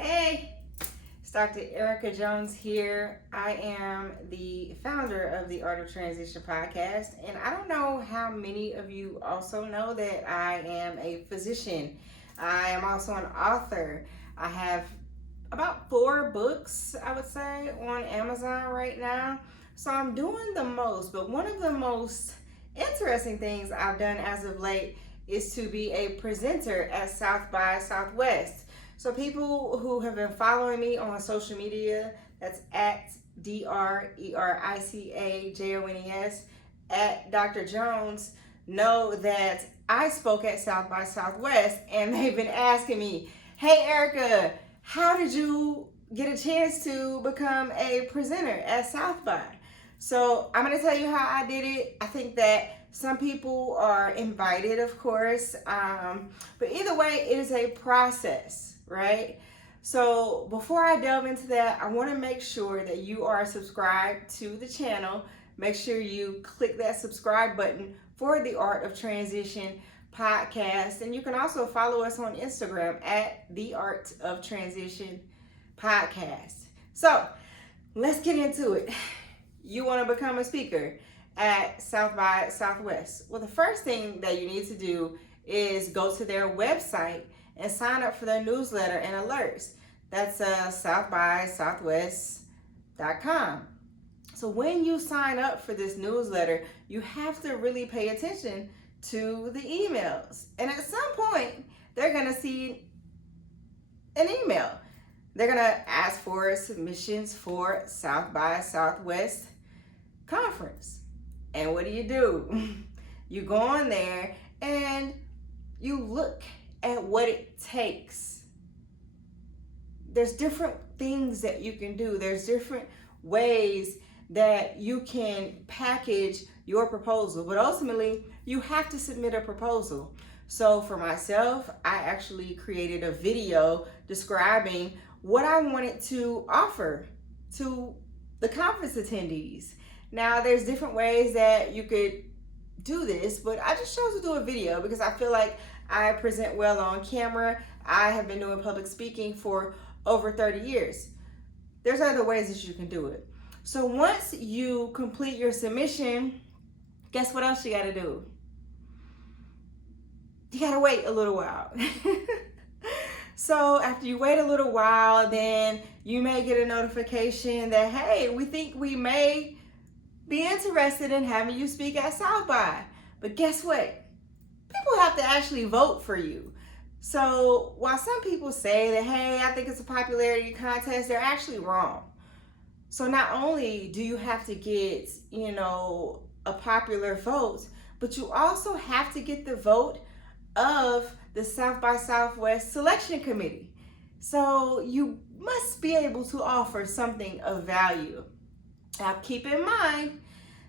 Hey, it's Dr. Erica Jones here. I am the founder of the Art of Transition podcast, and I don't know how many of you also know that I am a physician. I am also an author. I have about 4 books, I would say, on Amazon right now. So I'm doing the most, but one of the most interesting things I've done as of late is to be a presenter at South by Southwest. So people who have been following me on social media, that's at DRERICAJONES, at Dr. Jones, know that I spoke at South by Southwest, and they've been asking me, hey Erica, how did you get a chance to become a presenter at South by? So I'm going to tell you how I did it. I think that some people are invited, of course, but either way, it is a process, right? So before I delve into that, I want to make sure that you are subscribed to the channel. Make sure you click that subscribe button for the Art of Transition podcast, and you can also follow us on Instagram at the Art of Transition podcast. So let's get into it. You want to become a speaker at South by Southwest. Well, the first thing that you need to do is go to their website and sign up for their newsletter and alerts. That's southbysouthwest.com. So when you sign up for this newsletter, you have to really pay attention to the emails. And at some point, they're going to see an email. They're going to ask for submissions for South by Southwest conference. And what do? You go on there and you look at what it takes. There's different things that you can do. There's different ways that you can package your proposal, but ultimately you have to submit a proposal. So for myself, I actually created a video describing what I wanted to offer to the conference attendees. Now, there's different ways that you could do this, but I just chose to do a video because I feel like I present well on camera. I have been doing public speaking for over 30 years. There's other ways that you can do it. So once you complete your submission, guess what else you got to do? You got to wait a little while. So after you wait a little while, then you may get a notification that, hey, we think we may be interested in having you speak at South by. But guess what? People have to actually vote for you. So while some people say that, hey, I think it's a popularity contest, they're actually wrong. So not only do you have to get, a popular vote, but you also have to get the vote of the South by Southwest selection committee. So you must be able to offer something of value. Now keep in mind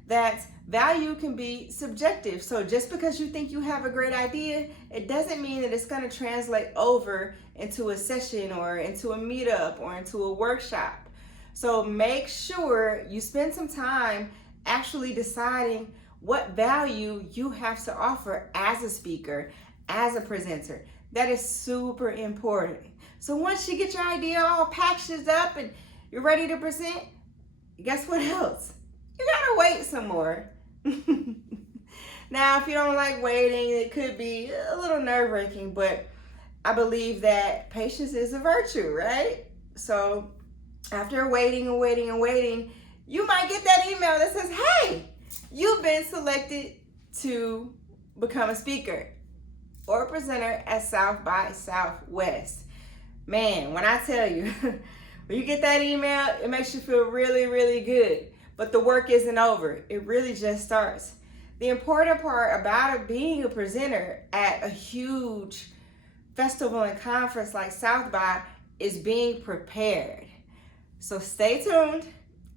that value can be subjective. So just because you think you have a great idea, it doesn't mean that it's going to translate over into a session or into a meetup or into a workshop. So make sure you spend some time actually deciding what value you have to offer as a speaker, as a presenter. That is super important. So once you get your idea all packaged up and you're ready to present, guess what else? You gotta wait some more. Now, if you don't like waiting, it could be a little nerve-wracking, but I believe that patience is a virtue, right? So after waiting and waiting and waiting, you might get that email that says, hey, you've been selected to become a speaker or a presenter at South by Southwest. Man, when I tell you, when you get that email, it makes you feel really, really good. But the work isn't over. It really just starts. The important part about it being a presenter at a huge festival and conference like South by is being prepared. So stay tuned.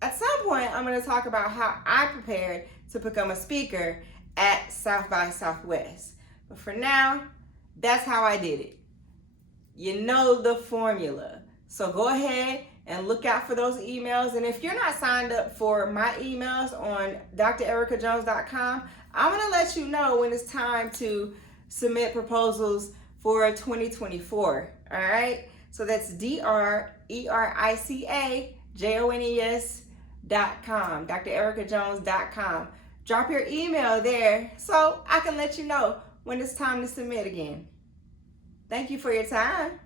At some point, I'm going to talk about how I prepared to become a speaker at South by Southwest. But for now, that's how I did it. You know the formula. So go ahead and look out for those emails. And if you're not signed up for my emails on drericajones.com, I'm going to let you know when it's time to submit proposals for 2024. All right. So that's DRERICAJONES.com, drericajones.com. Drop your email there so I can let you know when it's time to submit again. Thank you for your time.